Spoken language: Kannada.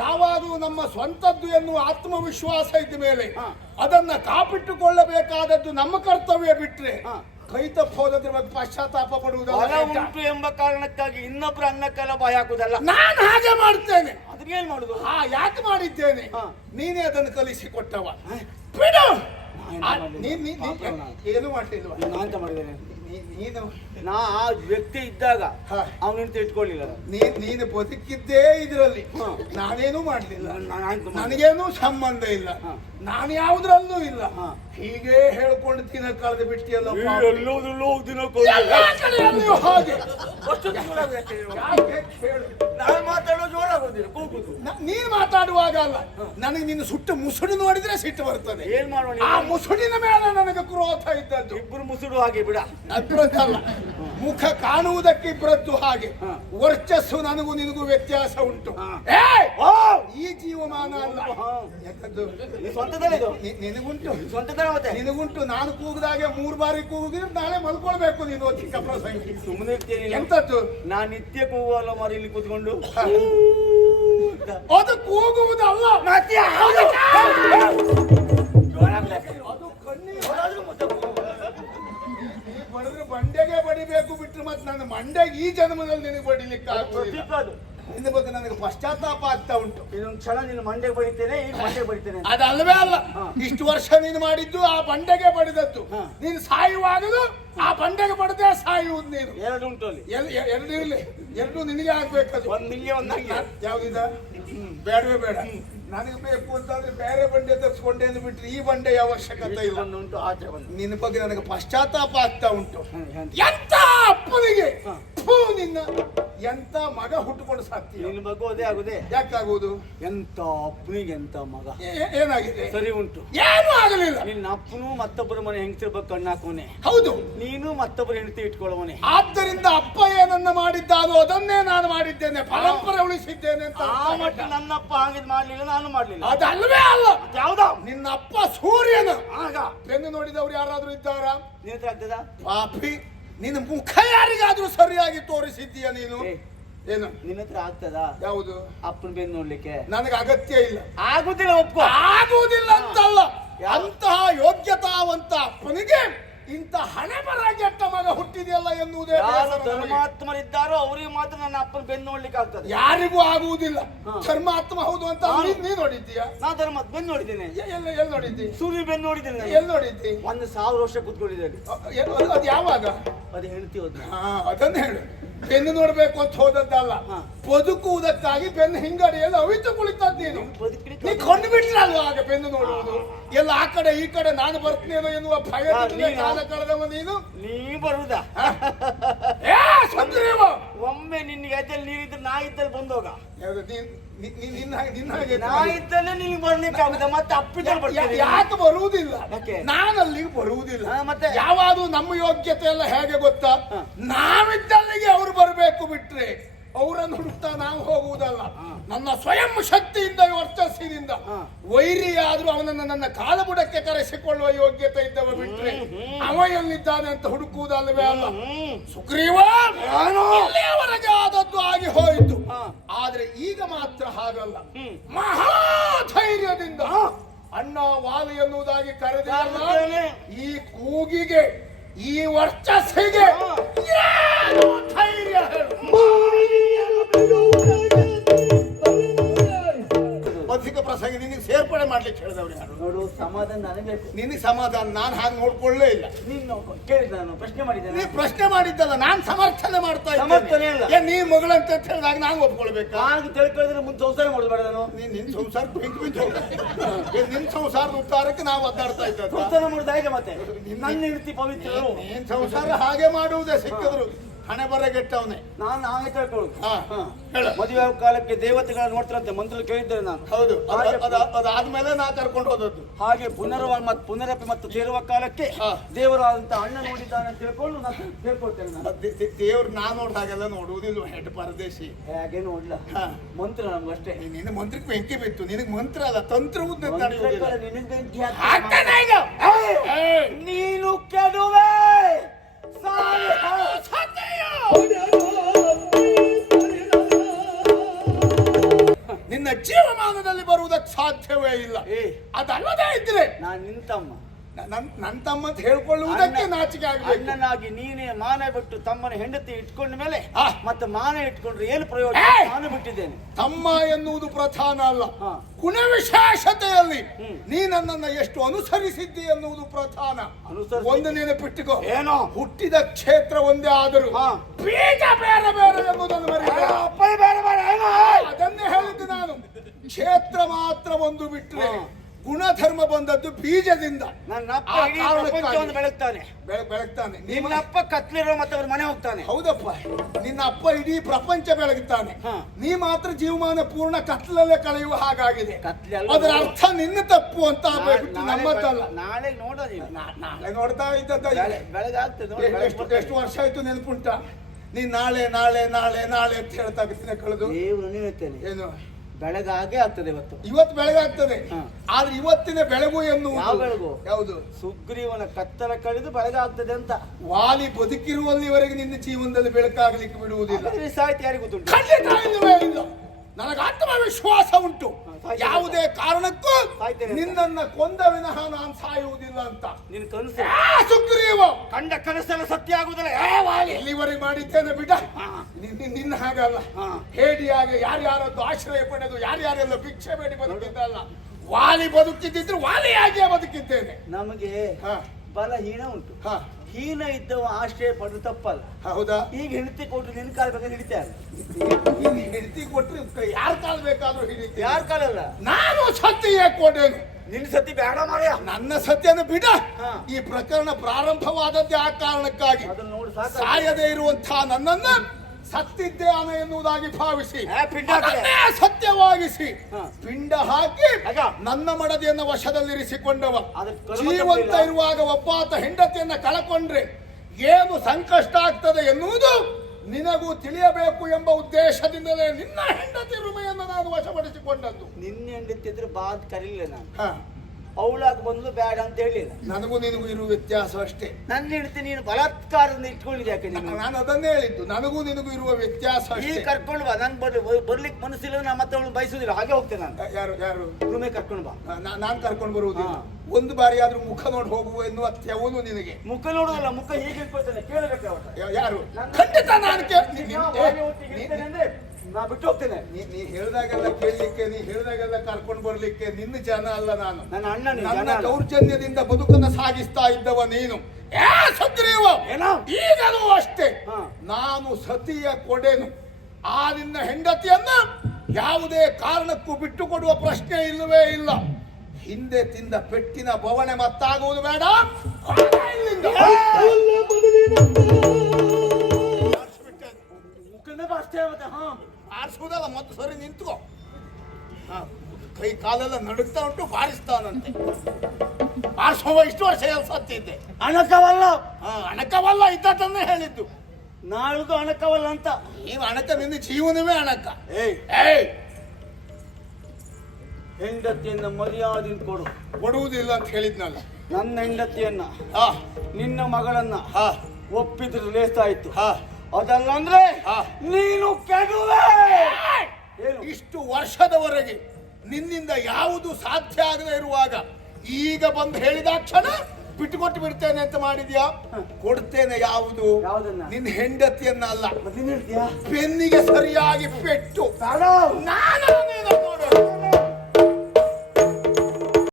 ಯಾವಾಗಲೂ ನಮ್ಮ ಸ್ವಂತದ್ದು ಎನ್ನುವ ಆತ್ಮವಿಶ್ವಾಸ ಇದ್ದ ಮೇಲೆ ಅದನ್ನ ಕಾಪಿಟ್ಟುಕೊಳ್ಳಬೇಕಾದದ್ದು ನಮ್ಮ ಕರ್ತವ್ಯ ಬಿಟ್ರೆ ಕೈ ತಪ್ಪು ಹೋದದ್ರ ಬಗ್ಗೆ ಪಶ್ಚಾತ್ತಾಪ ಪಡುವುದಲ್ಲ ಉಂಟು ಎಂಬ ಕಾರಣಕ್ಕಾಗಿ ಇನ್ನೊಬ್ರು ಅನ್ನಕ್ಕೆಲ್ಲ ಭಯ ಹಾಕುದಲ್ಲ. ನಾನು ಹಾಗೆ ಮಾಡ್ತೇನೆ. ಅದನ್ನೇನ್ ಮಾಡುದು? ಯಾಕೆ ಮಾಡಿದ್ದೇನೆ? ನೀನೇ ಅದನ್ನು ಕಲಿಸಿಕೊಟ್ಟವ. ಬಿಡು. ಏನು ಮಾಡ್ತಿಲ್ವಾ? ನಾನಂತ ಮಾಡಿದ್ದೇನೆ. ನೀನು ನಾ ಆ ವ್ಯಕ್ತಿ ಇದ್ದಾಗ ಅವನಂತ ಇಟ್ಕೊಳ್ಳಿಲ್ಲ. ನೀನು ಬದುಕಿದ್ದೇ ಇದರಲ್ಲಿ, ನಾನೇನು ಮಾಡ್ಲಿಲ್ಲ, ನನಗೇನು ಸಂಬಂಧ ಇಲ್ಲ, ನಾನು ಯಾವುದ್ರಲ್ಲೂ ಇಲ್ಲ. ಹೀಗೆ ಹೇಳ್ಕೊಂಡು ದಿನ ಕಳೆದು ಬಿಟ್ಟಿಯಲ್ಲ. ಹಾಗೆ ನಾನು ಮಾತಾಡೋ ಜೋರಾಗೋದಿಲ್ಲ, ಕೂಗುದು. ನೀನ್ ಮಾತಾಡುವಾಗ ಅಲ್ಲ, ನನಗೆ ನಿನ್ನ ಸುಟ್ಟು ಮುಸುಡು ನೋಡಿದ್ರೆ ಸಿಟ್ಟು ಬರ್ತದೆ. ಏನ್ ಮಾಡೋಣ? ಆ ಮುಸುಡಿನ ಮೇಲೆ ನನಗೆ ಕ್ರೋಧ ಇದ್ದದ್ದು. ಇಬ್ರು ಮುಸುಡು ಹಾಗೆ ಬಿಡ. ಅದ್ರದ್ದಲ್ಲ, ಮುಖ ಕಾಣುವುದಕ್ಕೆ ಇಬ್ಬರದ್ದು ಹಾಗೆ. ವರ್ಚಸ್ಸು ನನಗೂ ನಿನಗೂ ವ್ಯತ್ಯಾಸ ಉಂಟು. ಈ ಜೀವಮಾನ ಅಲ್ಲ, ನಿನಗುಂಟು ಸ್ವಂತದ. ಮತ್ತೆ ನಿನಗುಂಟು. ನಾನು ಕೂಗದಾಗೆ 3 ಬಾರಿ ಕೂಗಿದ್ರೆ ನಾಳೆ ಮಲ್ಕೊಳ್ಬೇಕು. ನೀನು ಚಿಕ್ಕ ಪ್ರಸಂಗಿ ಸುಮ್ಮನೆ ಇರ್ತೇನೆ. ಎಂತದ್ದು? ನಾನು ನಿತ್ಯ ಕೂಗುವಲ್ಲ ಮಾರಿ, ಇಲ್ಲಿ ಕೂತ್ಕೊಂಡು. ಅದು ಕೂಗುವುದಲ್ಲ, ಅದು ಕಣ್ಣೀರು ಬಡಿದ್ರೆ ಬಂಡೆಗೆ ಬಡಿಬೇಕು ಬಿಟ್ರೆ ಮತ್ತೆ ನನ್ನ ಮಂಡೆಗೆ ಈ ಜನ್ಮದಲ್ಲಿ ನಿನಗೆ ಬಡಿಲಿಕ್ಕೆ ಆಗುವುದಿಲ್ಲ. ನಿನ್ನ ಬಗ್ಗೆ ನನಗೆ ಪಶ್ಚಾತ್ತಾಪ ಆಗ್ತಾ ಉಂಟು. ಇದೊಂದು ಕ್ಷಣ ನಿನ್ನ ಮಂಡೆಗೆ ಬಡಿತೇನೆ, ಈಗ ಮಂಡೆಗೆ ಬಡಿತೇನೆ. ಅದಲ್ವೇ ಅಲ್ಲ, ಇಷ್ಟು ವರ್ಷ ನೀನು ಮಾಡಿದ್ದು ಆ ಬಂಡೆಗೆ ಬಡಿದದ್ದು. ನೀನು ಸಾಯುವಾಗಲೂ ಆ ಬಂಡೆಗೆ ಬಡದೆ ಸಾಯುವುದು. ನೀನು ಎರಡು ಉಂಟು ಅಲ್ಲಿ. ಎರಡು ಇರಲಿ, ಎರಡು ನಿನಗೆ ಆಗ್ಬೇಕದು. ಒಂದ್ ನಿಂಗೆ ಒಂದ್ ನಂಗೆ. ಯಾವ್ದಿದ? ಬೇಡವೇ ಬೇಡ. ನನಗೆ ಬೇಕು ಅಂತಂದ್ರೆ ಬೇರೆ ಬಂಡೆ ತರಿಸ್ಕೊಂಡೆ ಅಂದ್ ಬಿಟ್ರೆ ಈ ಬಂಡೆಯ ಅವಶ್ಯಕತೆ ಇಲ್ಲ. ಉಂಟು ಆಚೆ ಬಂದು ನಿನ್ನ ಬಗ್ಗೆ ನನಗೆ ಪಶ್ಚಾತ್ತಾಪ ಆಗ್ತಾ ಉಂಟು. ಎಂತ ಅಪ್ಪನಿಗೆ ನಿನ್ನ ಎಂತ ಮಗ ಹುಟ್ಟುಕೊಂಡು ಸಾಕ್ತಿ. ನಿನ್ನ ಬಗ್ಗೆ ಅದೇ ಆಗುದೇ. ಯಾಕಾಗುವುದು? ಎಂತ ಅಪ್ಪನಿಗೆ ಎಂತ ಮಗ. ಏನಾಗಿದೆ? ಸರಿ ಉಂಟು, ಏನು ಆಗಲಿಲ್ಲ. ನಿನ್ನ ಅಪ್ಪನು ಮತ್ತೊಬ್ಬರ ಮನೆ ಹೆಂಗಸರ ಬಗ್ಗೆ ಕಣ್ಣಾಕೋನೆ. ಹೌದು, ನೀನು ಮತ್ತೊಬ್ಬರ ಹೆಂಡತಿ ಇಟ್ಕೊಳ್ಳೋನೆ. ಆದ್ದರಿಂದ ಅಪ್ಪ ಏನನ್ನ ಮಾಡಿದ್ದಾನೋ ಅದನ್ನೇ ನಾನು ಮಾಡಿದ್ದೇನೆ, ಪರಂಪರೆ ಉಳಿಸಿದ್ದೇನೆ ಅಂತ. ಆ ಮಟ್ಟ ನನ್ನಪ್ಪ ಹಾಗಿದ್ ಮಾಡ್ಲಿಲ್ಲ, ನಾನು ಮಾಡ್ಲಿಲ್ಲ. ಅದಲ್ವೇ ಅಲ್ಲ. ಯಾವ್ದ? ನಿನ್ನ ಅಪ್ಪ ಸೂರ್ಯನ ಆಗ ಬೆನ್ನು ನೋಡಿದವ್ರು ಯಾರಾದ್ರೂ ಇದ್ದಾರಾ? ನಿನ್ನ ಆಗ್ತದ? ಪಾಪಿ, ನಿನ್ನ ಮುಖ ಯಾರಿಗಾದ್ರೂ ಸರಿಯಾಗಿ ತೋರಿಸಿದ್ದೀಯ ನೀನು? ಏನು ನಿನ್ನ ಹತ್ರ ಆಗ್ತದ? ಯಾವುದು? ಅಪ್ಪನ ಬೆನ್ನು ನೋಡ್ಲಿಕ್ಕೆ ನನಗೆ ಅಗತ್ಯ ಇಲ್ಲ. ಆಗುದಿಲ್ಲ, ಒಪ್ಕೋ. ಆಗುವುದಿಲ್ಲ ಅಂತಲ್ಲ, ಅಂತಹ ಯೋಗ್ಯತಾವಂತ ಅಪ್ಪನಿಗೆ ಇಂಥ ಹಣೆ ಬರ ಕೆಟ್ಟ ಮಗ ಹುಟ್ಟಿದೆಯಲ್ಲ ಎನ್ನುವುದೇ. ಧರ್ಮಾತ್ಮರಿದ್ದಾರೋ ಅವರಿಗೆ ಮಾತ್ರ ನನ್ನ ಅಪ್ಪನ ಬೆನ್ನು ನೋಡ್ಲಿಕ್ಕೆ ಆಗ್ತದೆ, ಯಾರಿಗೂ ಆಗುವುದಿಲ್ಲ. ಧರ್ಮಾತ್ಮ ಹೌದು ಅಂತ ನೀನ್ ನೋಡಿದ್ದೀಯಾ? ನಾ ಧರ್ಮಾತ್ಮ ಬೆನ್ನು ನೋಡಿದ್ದೇನೆ. ಎಲ್ಲಿ ನೋಡಿದ್ದಿ? ಸೂರ್ಯ ಬೆನ್ನು ನೋಡಿದ್ದೇನೆ. ಎಲ್ಲಿ ನೋಡಿದ್ದಿ? 1000 ವರ್ಷ ಕೂತ್ಕೊಂಡಿದ್ದೇನೆ. ಅದು ಯಾವಾಗ? ಅದು ಹೇಳ್ತಿ ಹೋದ. ಅದನ್ನ ಹೇಳು. ಬೆನ್ನು ನೋಡ್ಬೇಕು ಅಂತ ಹೋದದ್ದಲ್ಲ, ಬದುಕುವುದಕ್ಕಾಗಿ ಬೆನ್ನು ಹಿಂಗಡಿಯಲ್ಲಿ ಅವಿತು ಕುಳಿತದ್ದು ನೀನು. ನೀ ಕೊಂಡು ಬಿಟ್ರಲ್ವ ಆಗ ಬೆನ್ನು ನೋಡುವುದು. ಎಲ್ಲ ಆ ಕಡೆ ಈ ಕಡೆ ನಾನು ಬರ್ತೇನೋ ಎನ್ನುವ ಭಯ ಕಾಲ ಕಳೆದವ ನೀನು. ನೀ ಬರುದಾ? ಒಮ್ಮೆ ನಿನ್ಗೆ ಎದ್ದಲ್ಲಿ ನೀರಿದ್ರೆ ನಾ ಇದ್ದಲ್ಲಿ ಬಂದೋಗ. ನಾ ಇದ್ದಲ್ಲೇ ನಿನ್ಗೆ ಬರ್ಲಿಕ್ಕೆ ಆಗುದ, ಮತ್ತೆ ಅಪ್ಪಿದಲ್ಲಿ ಬರ್ತೀನಿ. ಯಾಕೆ ಬರುವುದಿಲ್ಲ? ನಾನು ಅಲ್ಲಿಗೆ ಬರುವುದಿಲ್ಲ. ಮತ್ತೆ ಯಾವಾಗೂ ನಮ್ಮ ಯೋಗ್ಯತೆ ಎಲ್ಲ ಹೇಗೆ ಗೊತ್ತಾ? ನಾವಿದ್ದಲ್ಲಿಗೆ ಅವ್ರು ಬರಬೇಕು ಬಿಟ್ರೆ ಅವರನ್ನು ಹುಡುಕ್ತಾ ನಾವು ಹೋಗುವುದಲ್ಲ. ನನ್ನ ಸ್ವಯಂ ಶಕ್ತಿಯಿಂದ ವರ್ಚಸ್ಸಿನಿಂದ ವೈರಿ ಆದ್ರೂ ಅವನನ್ನು ನನ್ನ ಕಾಲಬುಡಕ್ಕೆ ಕರೆಸಿಕೊಳ್ಳುವ ಯೋಗ್ಯತೆ ಇದ್ದವ ಬಿಟ್ರೆ ಅವ ಎಲ್ಲಿದ್ದಾನೆ ಅಂತ ಹುಡುಕುವುದಲ್ಲವೇ ಅಲ್ಲ. ಸುಗ್ರೀವ, ಇಲ್ಲಿಯವರೆಗೆ ಆದದ್ದು ಆಗಿ ಹೋಯಿತು. ಆದ್ರೆ ಈಗ ಮಾತ್ರ ಹಾಗಲ್ಲ. ಮಹಾಧೈರ್ಯದಿಂದ ಅಣ್ಣ ವಾಲಿ ಎನ್ನುವುದಾಗಿ ಕರೆದಿಲ್ಲ. ಈ ಕೂಗಿಗೆ, ಈ ವರ್ಚಸ್ಸಿಗೆ ಏನು ಧೈರ್ಯ ಹೇಳು? ಬದುಕ ಪ್ರಸಂಗ ನಿನಗೆ ಸೇರ್ಪಡೆ ಮಾಡ್ಲಿಕ್ಕೆ ಹೇಳಿದವ್ರು ಯಾರು? ನೋಡು, ಸಮಾಧಾನ ನನಬೇಕು. ನಿನಗೆ ಸಮಾಧಾನ ನಾನು ಹಾಗೆ ನೋಡ್ಕೊಳ್ಳೇ ಇಲ್ಲ. ನೀನು ಕೇಳಿದ, ನಾನು ಪ್ರಶ್ನೆ ಮಾಡಿದ್ದೇನೆ. ನೀ ಪ್ರಶ್ನೆ ಮಾಡಿದ್ದಲ್ಲ, ನಾನು ಸಮರ್ಥನೆ ಮಾಡ್ತಾ ಇದ್ದೇನೆ. ನೀ ಮಗಳಂತ ಹೇಳಿದಾಗ ನಾನು ಒಪ್ಕೊಳ್ಬೇಕಾ? ಹಾಗೆ ತಿಳ್ಕೊಳ್ಳಿದ್ರೆ ಮುಂದೆ ಸಂಸಾರ ಮಾಡಬೇಡ. ನಾನು ನಿನ್ ಸಂಸಾರ ನಿನ್ ಸಂಸಾರದ ಉತ್ತಾರಕ್ಕೆ ನಾವು ಒದ್ದಾಡ್ತಾ ಇದ್ದ. ಸಂಸಾರ ಮಾಡುದು ಹೇಗೆ ಮತ್ತೆ? ನನ್ನ ಹೆಂಡತಿ ಪವಿತ್ರರು. ನೀನ್ ಸಂಸಾರ ಹಾಗೆ ಮಾಡುವುದೇ, ಸಿಕ್ಕಿದ್ರು ಹಣೆ ಬರಗೆಟ್ಟವನೇ. ನಾನು ಹಾಗೆ ತಿಳ್ಕೊಳ್ಳುದು. ಮದುವೆ ಕಾಲಕ್ಕೆ ದೇವತೆಗಳ ನೋಡ್ತಾರಂತೆ ಮಂತ್ರ ಕೇಳಿದ್ದೇನೆ ನಾನು. ಹೌದು, ಅದಾದ್ಮೇಲೆ ನಾ ಕರ್ಕೊಂಡು ಹೋದದ್ದು. ಹಾಗೆ ಪುನರಪಿ ಮತ್ತು ಸೇರುವ ಕಾಲಕ್ಕೆ ದೇವರಾದಂತ ಅಣ್ಣ ನೋಡಿದ್ದಾನೆ ಅಂತ ತಿಳ್ಕೊಂಡು ನಾನು ತಿಳ್ಕೊಳ್ತೇನೆ. ದೇವ್ರು ನಾ ನೋಡ್ ಹಾಗೆಲ್ಲ ನೋಡುವುದಿಲ್ಲ. ಹೆಡ್ ಪರದೇಶಿ ಹಾಗೆ ನೋಡ್ಲ. ಮಂತ್ರ ನಮ್ಗಷ್ಟೇ. ನಿನ್ನ ಮಂತ್ರಕ್ಕೆ ಬೆಂಕಿ ಬಿತ್ತು. ನಿನಗೆ ಮಂತ್ರ ಅಲ್ಲ, ತಂತ್ರ. ನೀನು ಕೆಡುವೆ. ನಿನ್ನ ಜೀವಮಾನದಲ್ಲಿ ಬರುವುದಕ್ಕೆ ಸಾಧ್ಯವೇ ಇಲ್ಲ. ಅದಲ್ಲದೆ ಇದ್ರೆ ನಾನು ನಿಂತಮ್ಮ, ನನ್ನ ತಮ್ಮ ಅಂತ ಹೇಳ್ಕೊಳ್ಳುವುದಕ್ಕೆ ನಾಚಿಕೆ ಆಗಬೇಕು. ಅಣ್ಣನಾಗಿ ನೀನೇ ಮಾನ ಬಿಟ್ಟು ತಮ್ಮನ ಹೆಂಡತಿ ಇಟ್ಕೊಂಡ ಮೇಲೆ ಮತ್ತೆ ಮಾನ ಇಟ್ಕೊಂಡ್ರೆ ಏನು ಪ್ರಯೋಜನ? ನಾನು ಬಿಟ್ಟಿದ್ದೇನೆ. ತಮ್ಮ ಎನ್ನುವುದು ಪ್ರಧಾನ ಅಲ್ಲ, ಗುಣವಿಶೇಷತೆಯಲ್ಲಿ ನೀ ನನ್ನನ್ನು ಎಷ್ಟು ಅನುಸರಿಸಿದ್ದಿ ಎನ್ನುವುದು ಪ್ರಧಾನ. ಒಂದು ನೆನಪಿಟ್ಟುಕೋ, ಏನೋ ಹುಟ್ಟಿದ ಕ್ಷೇತ್ರ ಒಂದೇ ಆದರೂ ಬೀಜ ಬೇರೆ ಬೇರೆ ಎಂಬುದನ್ನು ಅದನ್ನೇ ಹೇಳಿದ್ದು ನಾನು. ಕ್ಷೇತ್ರ ಮಾತ್ರ ಒಂದು ಬಿಟ್ಟರೆ ಗುಣಧರ್ಮ ಬಂದದ್ದು ಬೀಜದಿಂದ. ನನ್ನ ಅಪ್ಪ ಬೆಳಗ್ತಾನೆ ಬೆಳಗ್ತಾನೆ. ನಿನ್ನಪ್ಪ ಕತ್ಲಿರೋ ಮತ್ತೆ ಅವ್ರ ಮನೆ ಹೋಗ್ತಾನೆ. ಹೌದಪ್ಪ, ನಿನ್ನ ಅಪ್ಪ ಇಡೀ ಪ್ರಪಂಚ ಬೆಳಗುತ್ತಾನೆ, ನೀ ಮಾತ್ರ ಜೀವಮಾನ ಪೂರ್ಣ ಕತ್ಲಲ್ಲೇ ಕಳೆಯುವ ಹಾಗಾಗಿದೆ. ಅದರ ಅರ್ಥ ನಿನ್ನ ತಪ್ಪು ಅಂತ ನಮ್ಮದಲ್ಲ. ನಾಳೆ ನೋಡೋದು, ನಾಳೆ ನೋಡ್ತಾ ಇದ್ದದ್ದು ಬೆಳಗಾಗ್ತದೆ. ಎಷ್ಟು ವರ್ಷ ಆಯ್ತು ನೆನಪುಂಟ? ನೀನ್ ನಾಳೆ ನಾಳೆ ನಾಳೆ ನಾಳೆ ಅಂತ ಹೇಳ್ತಾ ಕಳೆದು ಏನು ಬೆಳಗಾಗೆ ಆಗ್ತದೆ. ಇವತ್ತು ಬೆಳಗಾಗ್ತದೆ, ಆದ್ರೆ ಇವತ್ತಿನ ಬೆಳಗು ಬೆಳಗು ಯಾವುದು? ಸುಗ್ರೀವನ ಕತ್ತಲ ಕಳೆದು ಬೆಳಗಾಗ್ತದೆ ಅಂತ. ವಾಲಿ ಬದುಕಿರುವಲ್ಲಿವರೆಗೆ ನಿನ್ನ ಜೀವನದಲ್ಲಿ ಬೆಳಕಾಗ್ಲಿಕ್ಕೆ ಬಿಡುವುದಿಲ್ಲ. ಸಾಹಿತ್ಯ ಯಾರಿಗೂ ಗೊತ್ತುಂಟು? ಖಂಡಿತ ಇಲ್ಲವೇ ಇಲ್ಲ. ನನಗೆ ಆತ್ಮವಿಶ್ವಾಸ ಉಂಟು, ಯಾವುದೇ ಕಾರಣಕ್ಕೂ ನಿನ್ನನ್ನ ಕೊಂದ ವಿನಃ ನಾನು ಸಾಯುವುದಿಲ್ಲ ಅಂತ. ನಿನ್ ಕನಸು ಸುಗ್ರೀವ ಕಂಡ ಕನಸೆಲ್ಲ ಸತ್ಯ ಆಗುದಿಲ್ಲ. ಇಲ್ಲಿವರೆಗೆ ಮಾಡಿದ್ದೇನೆ ಬಿಡ. ನಿನ್ನ ಹಾಗಲ್ಲ, ಹೇಡಿಯಾಗಿ ಯಾರ್ಯಾರದ್ದು ಆಶ್ರಯ ಪಡೆದು ಯಾರ್ಯಾರೆಲ್ಲ ಭಿಕ್ಷೆ ಬೇಡಿ ಬದುಕಿದ್ದಲ್ಲ. ವಾಲಿ ಬದುಕಿದ್ದಿದ್ರು ವಾಲಿಯಾಗಿಯೇ ಬದುಕಿದ್ದೇನೆ. ನಮಗೆ ಬಲಹೀನ ಉಂಟು, ಹೀನ ಇದ್ದವ ಆಶ್ರಯ ಪಡೆದು ತಪ್ಪಲ್ಲ. ಹೌದಾ? ಈಗ ಹೆಂಡತಿ ಕೊಟ್ಟು ನಿನ್ ಕಾಲ್ ಬೇಕಾದ್ರೆ ಹಿಡಿತಾರೆ. ಹೆಂಡತಿ ಕೊಟ್ರೆ ಯಾರ ಕಾಲ್ ಬೇಕಾದ್ರೂ ಹಿಡಿತೆ. ಯಾರ ಕಾಲಲ್ಲ, ನಾನು ಸತ್ಯ ಕೊಡೇನು. ನಿನ್ ಸತಿ ಬೇಡ ಮಾರ್ಯ. ನನ್ನ ಸತ್ಯನ ಬಿಡ. ಈ ಪ್ರಕರಣ ಪ್ರಾರಂಭವಾದದ್ದೇ ಆ ಕಾರಣಕ್ಕಾಗಿ. ಸಾಯದೇ ಇರುವಂತಹ ನನ್ನನ್ನ ಸತ್ತಿದ್ದೇ ಆನ ಎನ್ನುವುದಾಗಿ ಭಾವಿಸಿ ಸತ್ಯವಾಗಿಸಿ ಪಿಂಡ ಹಾಕಿ ನನ್ನ ಮಡದಿಯನ್ನ ವಶದಲ್ಲಿರಿಸಿಕೊಂಡವ. ಜೀವಂತ ಇರುವಾಗ ಒಬ್ಬಾತ ಹೆಂಡತಿಯನ್ನ ಕಳಕೊಂಡ್ರೆ ಏನು ಸಂಕಷ್ಟ ಆಗ್ತದೆ ಎನ್ನುವುದು ನಿನಗೂ ತಿಳಿಯಬೇಕು ಎಂಬ ಉದ್ದೇಶದಿಂದಲೇ ನಿನ್ನ ಹೆಂಡತಿ ರುಮೆಯನ್ನು ನಾನು ವಶಪಡಿಸಿಕೊಂಡದ್ದು. ನಿನ್ನ ಹೆಂಡತಿ ಇದ್ರೆ ಬಾ ಅಂತ ಕರೀಲಿಲ್ಲ ನಾನು. ಅವಳಾಗ ಬಂದು ಬೇಡ ಅಂತ ಹೇಳಿಲ್ಲ. ನನಗೂ ನಿನಗೂ ಇರುವ ವ್ಯತ್ಯಾಸ ಅಷ್ಟೇ. ನನ್ನ ಹೆಂಡತಿ ನೀನು ಬಲಾತ್ಕಾರದಿಂದ ಇಟ್ಕೊಂಡಿದ್ದೆ. ಯಾಕೆ ನಾನು ಅದನ್ನೇ ಹೇಳಿದ್ದು, ನನಗೂ ನಿನಗೂ ಇರುವ ವ್ಯತ್ಯಾಸ ಅಷ್ಟೇ. ಕರ್ಕೊಂಡು ಬಾ, ನನ್ ಬರ್ಲಿಕ್ಕೆ ಮನಸ್ಸಿಲ್ಲ, ನಾ ಮತ್ತೆ ಅವಳು ಬಯಸುದಿಲ್ಲ, ಹಾಗೆ ಹೋಗ್ತೇನೆ ನಾನು. ಯಾರು ರೂಮೇ ಕರ್ಕೊಂಡು ಬಾ. ನಾನ್ ಕರ್ಕೊಂಡು ಬರುವುದಿಲ್ಲ. ಒಂದು ಬಾರಿ ಆದ್ರೂ ಮುಖ ನೋಡಿ ಹೋಗುವ ಎನ್ನುವ ತ್ಯವನು ನಿನಗೆ. ಮುಖ ನೋಡುದಲ್ಲ, ಮುಖ ಹೀಗೆ ಇಟ್ಕೊಳ್ತೇನೆ, ಕೇಳಬೇಕು. ಯಾರು? ಖಂಡಿತ ನಾನು ನಾ ಬಿಟ್ಟು ಹೋಗ್ತೇನೆ. ನೀ ಹೇಳಿದಾಗೆಲ್ಲ ಕೇಳಲಿಕ್ಕೆ, ನೀ ಹೇಳಿದಾಗೆಲ್ಲ ಕರ್ಕೊಂಡು ಬರ್ಲಿಕ್ಕೆ ನಿನ್ನ ಜನ ಅಲ್ಲ ನಾನು. ನನ್ನ ಅಣ್ಣ. ನನ್ನ ದೌರ್ಜನ್ಯದಿಂದ ಬದುಕನ್ನು ಸಾಗಿಸ್ತಾ ಇದ್ದವ ನೀನು. ಸುಗ್ರೀವ, ಈಗಲೂ ಅಷ್ಟೇ ನಾನು ಸತಿಯ ಕೊಡೆನು. ಆ ನಿನ್ನ ಹೆಂಡತಿಯನ್ನ ಯಾವುದೇ ಕಾರಣಕ್ಕೂ ಬಿಟ್ಟು ಕೊಡುವ ಪ್ರಶ್ನೆ ಇಲ್ಲವೇ ಇಲ್ಲ. ಹಿಂದೆ ತಿಂದ ಪೆಟ್ಟಿನ ಬವಣೆ ಮತ್ತಾಗುವುದು ಬೇಡ. ಆರಿಸುವುದಲ್ಲ, ಮತ್ತು ಸರಿ ನಿಂತ್ಕೋ. ಕೈ ಕಾಲೆಲ್ಲ ನಡುಗ್ತಾ ಉಂಟು, ಬಾರಿಸ್ತಾನಂತೆ. ಆರಿಸುವ ಇಷ್ಟು ವರ್ಷ ಸತ್ತಿದ್ದೆ. ಅಣಕವಲ್ಲ, ಅಣಕವಲ್ಲ ಇದ್ದದನ್ನೇ ಹೇಳಿದ್ದು. ನಾಳ್ದು ಅಣಕವಲ್ಲ ಅಂತ. ನೀವು ಅಣಕ, ನಿನ್ನ ಜೀವನವೇ ಅಣಕ. ಹೆಂಡತಿಯನ್ನ ಮರ್ಯಾದೆ ಕೊಡುವುದಿಲ್ಲ ಅಂತ ಹೇಳಿದ್ನಲ್ಲ. ನನ್ನ ಹೆಂಡತಿಯನ್ನ ನಿನ್ನ ಮಗಳನ್ನ ಒಪ್ಪಿದ್ರೆ ಲೇಸಾಯ್ತು. ಅದಲ್ಲ ಅಂದ್ರೆ ನೀನು ಕೆಡುವೆ. ಇಷ್ಟು ವರ್ಷದವರೆಗೆ ನಿನ್ನಿಂದ ಯಾವುದು ಸಾಧ್ಯ ಆಗದೆ ಇರುವಾಗ ಈಗ ಬಂದು ಹೇಳಿದ ಕ್ಷಣ ಬಿಟ್ಟುಕೊಟ್ಟು ಬಿಡ್ತೇನೆ ಅಂತ ಮಾಡಿದ್ಯಾ? ಕೊಡ್ತೇನೆ. ಯಾವುದು? ಯಾವುದನ್ನ? ನಿನ್ನ ಹೆಂಡತಿಯನ್ನ ಅಲ್ಲ, ಪೆನ್ನಿಗೆ ಸರಿಯಾಗಿ ಪೆಟ್ಟು.